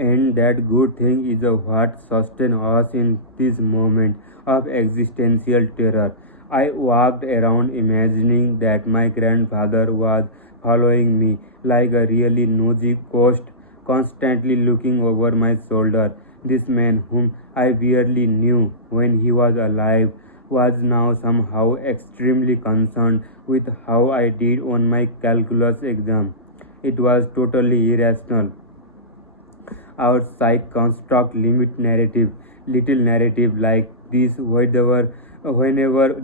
And that good thing is what sustains us in this moment of existential terror. I walked around imagining that my grandfather was following me like a really nosy ghost, constantly looking over my shoulder. This man, whom I barely knew when he was alive, was now somehow extremely concerned with how I did on my calculus exam. It was totally irrational. Our psyche construct limit narrative, little narrative like this whenever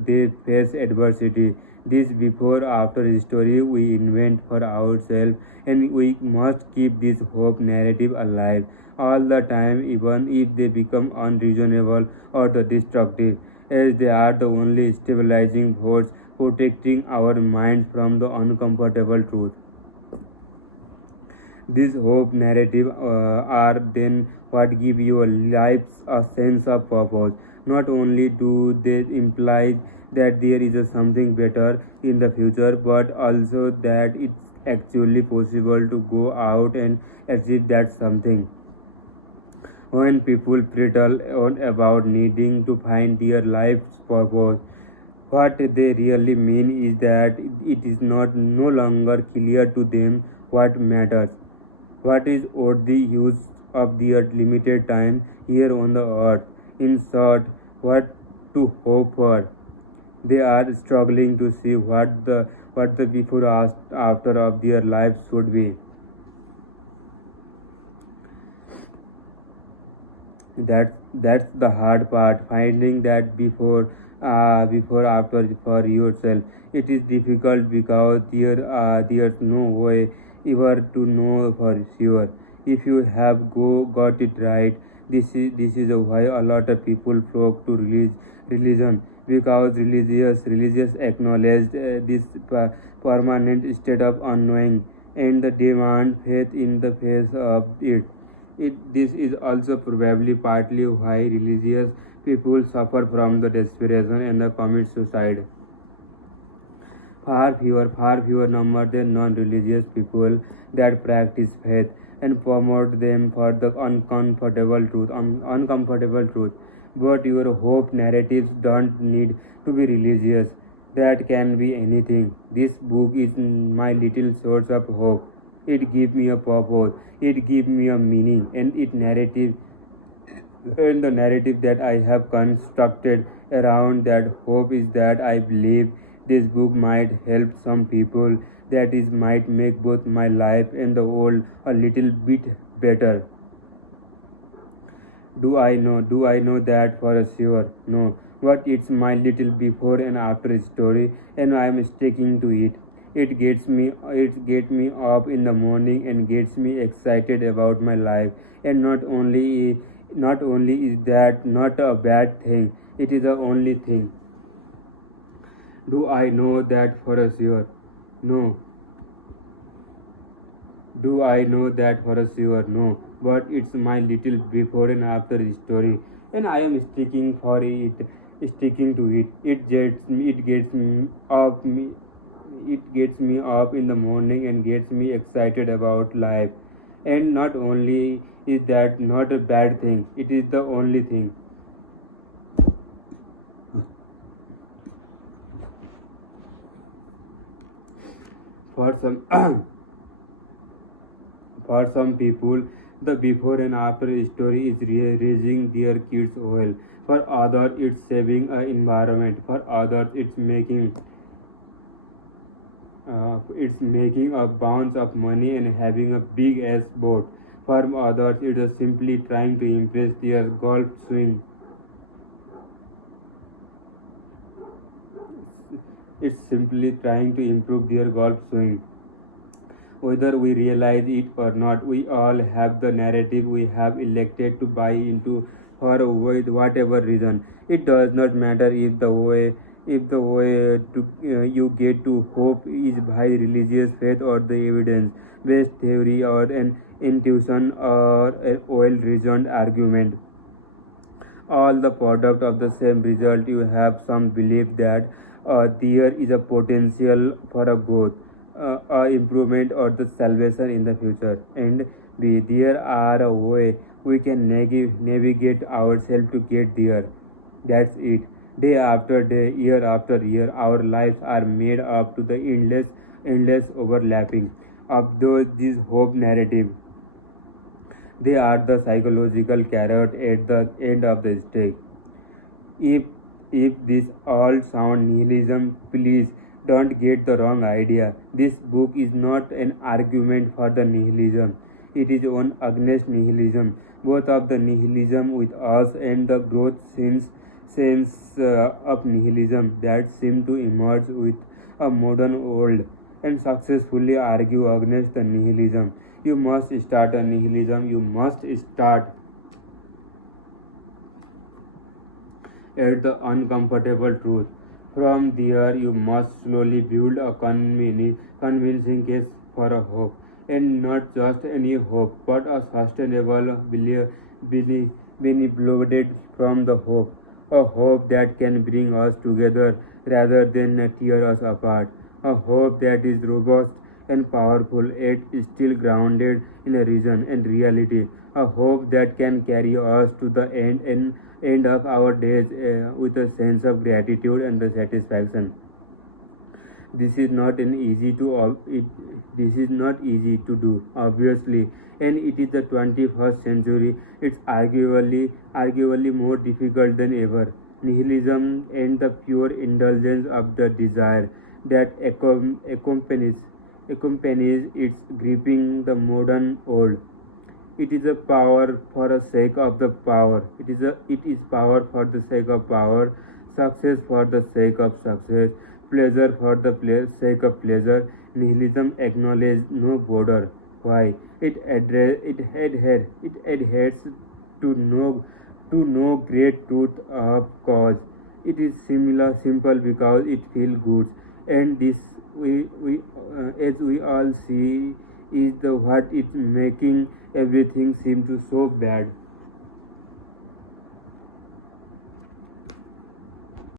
they face adversity. This before after story we invent for ourselves, and we must keep this hope narrative alive all the time, even if they become unreasonable or the destructive, as they are the only stabilizing force protecting our minds from the uncomfortable truth. These hope narrative are then what give your lives a sense of purpose. Not only do they imply that there is a something better in the future, but also that it's actually possible to go out and achieve that something. When people prattle on about needing to find their life's purpose, what they really mean is that it is not no longer clear to them what matters. What is worth the use of their limited time here on the earth? In short, what to hope for? They are struggling to see what the before after of their lives should be. That's the hard part, finding that before after for yourself. It is difficult because there's no way ever to know for sure if you have got it right. This is why a lot of people flock to religion, because religious acknowledged this permanent state of unknowing, and the demand faith in the face of it. This is also probably partly why religious people suffer from the desperation and the commit suicide. Far fewer number than non-religious people that practice faith and promote them for the uncomfortable truth. But your hope narratives don't need to be religious. That can be anything. This book is my little source of hope. It gives me a purpose. It gives me a meaning, and the narrative that I have constructed around that hope is that I believe this book might help some people, that is might make both my life and the world a little bit better. Do I know that for sure? No. But it's my little before and after story, and I am sticking to it. It gets me up in the morning and gets me excited about my life. And not only is that not a bad thing, it is the only thing. Do I know that for sure? No. Do I know that for sure? No. But it's my little before and after story, and I am sticking to it. It gets me up in the morning and gets me excited about life. And not only is that not a bad thing, it is the only thing. For some For some people, the before and after story is raising their kids well. For others, it's saving a environment. For others, it's making a bounce of money and having a big ass boat. For others, it is simply trying to impress their golf swing. It's simply trying to improve their golf swing. Whether we realize it or not, we all have the narrative we have elected to buy into for whatever reason. It does not matter if the way you get to hope is by religious faith or the evidence-based theory or an intuition or a well-reasoned argument, all the product of the same result. You have some belief that there is a potential for a growth, improvement or the salvation in the future, and be. There are a way we can navigate ourselves to get there. That's it. Day after day, year after year, our lives are made up to the endless overlapping of this hope narrative. They are the psychological carrot at the end of the stick. If if this all sound nihilism, please don't get the wrong idea. This book is not an argument for the nihilism. It is one against nihilism, both of the nihilism with us and the growth sense of nihilism that seem to emerge with a modern world and successfully argue against the nihilism. You must start a nihilism. You must start at the uncomfortable truth. From there, you must slowly build a convincing case for a hope, and not just any hope, but a sustainable, benevolent from the hope, a hope that can bring us together rather than tear us apart, a hope that is robust and powerful yet still grounded in a reason and reality, a hope that can carry us to the end of our days with a sense of gratitude and the satisfaction. This is not an easy to this is not easy to do, obviously, and it is the 21st century. It's arguably more difficult than ever. Nihilism and the pure indulgence of the desire that accompanies its gripping the modern world. It is a power for the sake of the power. It is power for the sake of power, success for the sake of success, pleasure for the sake of pleasure. Nihilism acknowledges no border. Why? It adheres to no great truth of cause. It is simple because it feels good, and this as we all see is the what it making everything seem to so bad.